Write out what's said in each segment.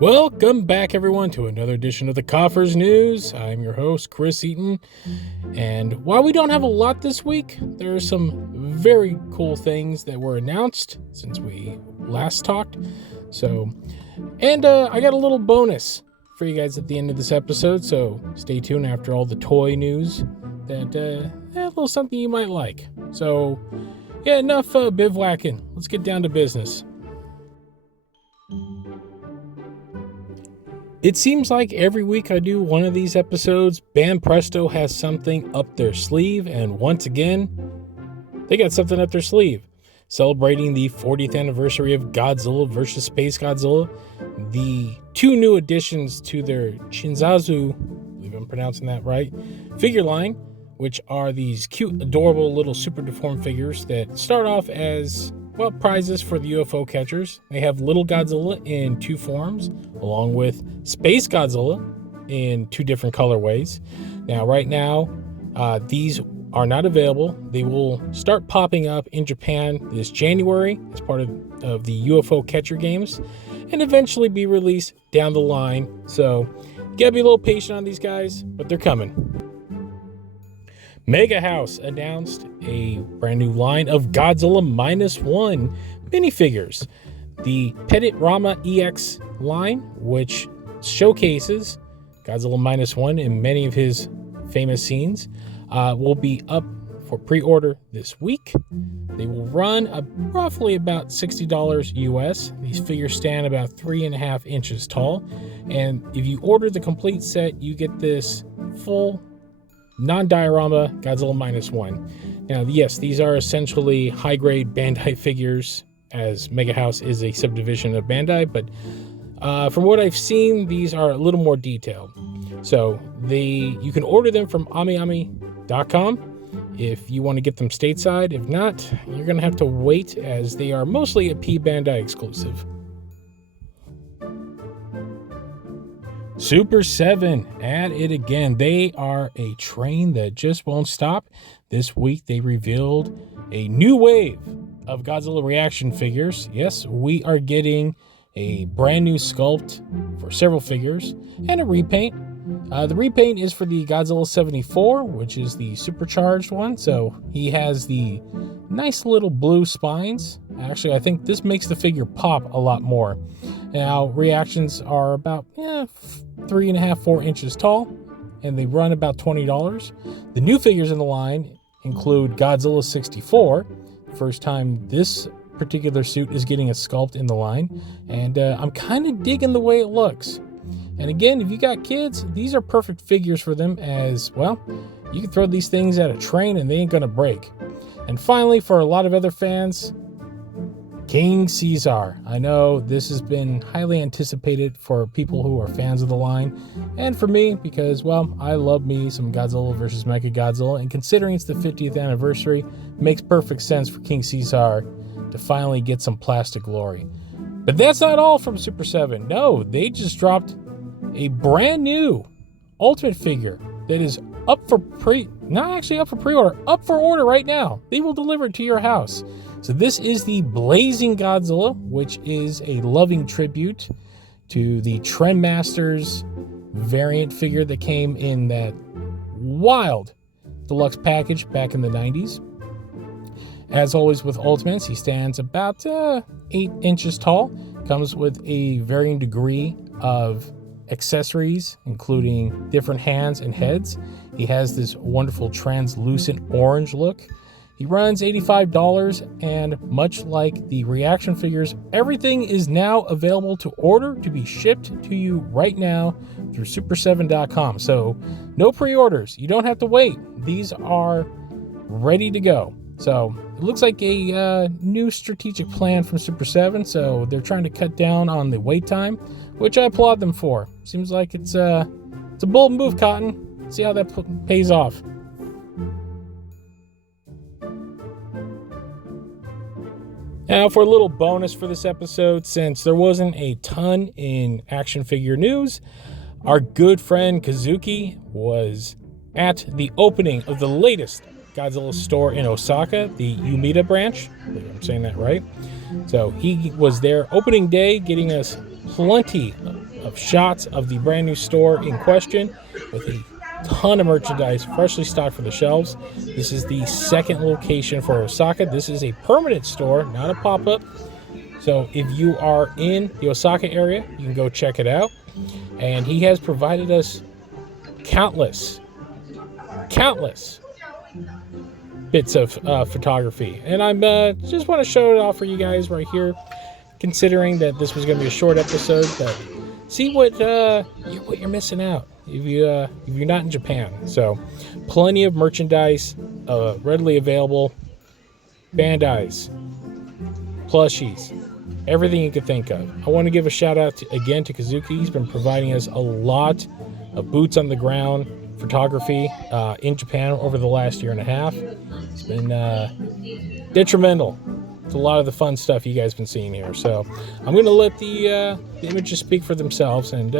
Welcome back, everyone, to another edition of the Koffers News. I'm your host, Chris Eaton, and while we don't have a lot this week, there are some very cool things that were announced since we last talked. I got a little bonus for you guys at the end of this episode, so stay tuned after all the toy news that a little something you might like. So, yeah, enough bivouacking. Let's get down to business. It seems like every week I do one of these episodes, Banpresto has something up their sleeve, and once again, they got something up their sleeve. Celebrating the 40th anniversary of Godzilla vs. Space Godzilla, the two new additions to their Shinzazu, I believe I'm pronouncing that right, figure line, which are these cute, adorable little super deformed figures that start off as prizes for the UFO catchers. They have Little Godzilla in two forms, along with Space Godzilla in two different colorways. Now, right now, these are not available. They will start popping up in Japan this January as part of the UFO catcher games, and eventually be released down the line. So, you gotta be a little patient on these guys, but they're coming. Megahouse announced a brand new line of Godzilla -1 minifigures. The Petit Rama EX line, which showcases Godzilla -1 in many of his famous scenes, will be up for pre-order this week. They will run roughly about $60 US. These figures stand about 3.5 inches tall. And if you order the complete set, you get this full non-diorama Godzilla -1. Now, yes, these are essentially high-grade Bandai figures, as Megahouse is a subdivision of Bandai, but from what I've seen, these are a little more detailed. So you can order them from amiami.com if you want to get them stateside. If not, you're going to have to wait, as they are mostly a P Bandai exclusive. Super 7 at it again. They are a train that just won't stop. This week they revealed a new wave of Godzilla reaction figures. Yes, we are getting a brand new sculpt for several figures and a repaint. The repaint is for the Godzilla 74, which is the supercharged one. So he has the nice little blue spines. Actually, I think this makes the figure pop a lot more. Now, reactions are about 3.5, 4 inches tall, and they run about $20. The new figures in the line include Godzilla 64, first time this particular suit is getting a sculpt in the line, and I'm kind of digging the way it looks. And again, if you got kids, these are perfect figures for them, as well, you can throw these things at a train and they ain't gonna break. And finally, for a lot of other fans, King Caesar. I know this has been highly anticipated for people who are fans of the line, and for me, because, I love me some Godzilla vs. Mechagodzilla, and considering it's the 50th anniversary, it makes perfect sense for King Caesar to finally get some plastic glory. But that's not all from Super 7. No, they just dropped a brand new Ultimate figure that is up for pre-order, up for order right now. They will deliver it to your house. So this is the Blazing Godzilla, which is a loving tribute to the Trendmasters variant figure that came in that wild deluxe package back in the 90s. As always with Ultimates, he stands about 8 inches tall, comes with a varying degree of accessories, including different hands and heads. He has this wonderful translucent orange look. He runs $85, and much like the reaction figures, everything is now available to order to be shipped to you right now through super7.com. So no pre-orders. You don't have to wait. These are ready to go. So it looks like a new strategic plan from Super 7. So they're trying to cut down on the wait time, which I applaud them for. Seems like it's a bold move, Cotton. See how that pays off. Now, for a little bonus for this episode, since there wasn't a ton in action figure news, our good friend Kazuki was at the opening of the latest Godzilla store in Osaka, the Umeda branch. I believe I'm saying that right. So he was there opening day, getting us plenty of shots of the brand new store in question with a ton of merchandise freshly stocked for the shelves. This is the second location for Osaka. This is a permanent store, not a pop-up. So if you are in the Osaka area, you can go check it out. And he has provided us countless bits of photography. And I'm just want to show it off for you guys right here, considering that this was going to be a short episode. But see what you're missing out if you're not in Japan. So plenty of merchandise readily available, Bandais, plushies, everything you could think of. I want to give a shout out again to Kazuki. He's been providing us a lot of boots on the ground photography in Japan over the last year and a half. It's been detrimental to a lot of the fun stuff you guys have been seeing here. So I'm going to let the images speak for themselves, and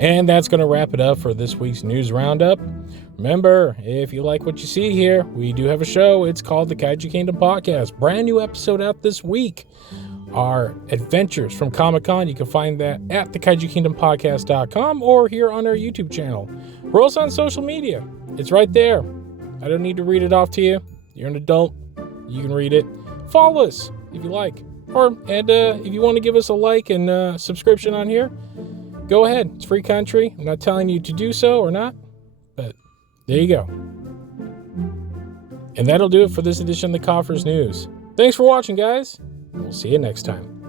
And that's going to wrap it up for this week's news roundup. Remember, if you like what you see here, we do have a show. It's called the Kaiju Kingdom Podcast. Brand new episode out this week. Our adventures from Comic-Con. You can find that at thekaijukingdompodcast.com or here on our YouTube channel. We're also on social media. It's right there. I don't need to read it off to you. You're an adult. You can read it. Follow us if you like. And if you want to give us a like and subscription on here, go ahead. It's free country. I'm not telling you to do so or not, but there you go. And that'll do it for this edition of the Koffers News. Thanks for watching, guys. We'll see you next time.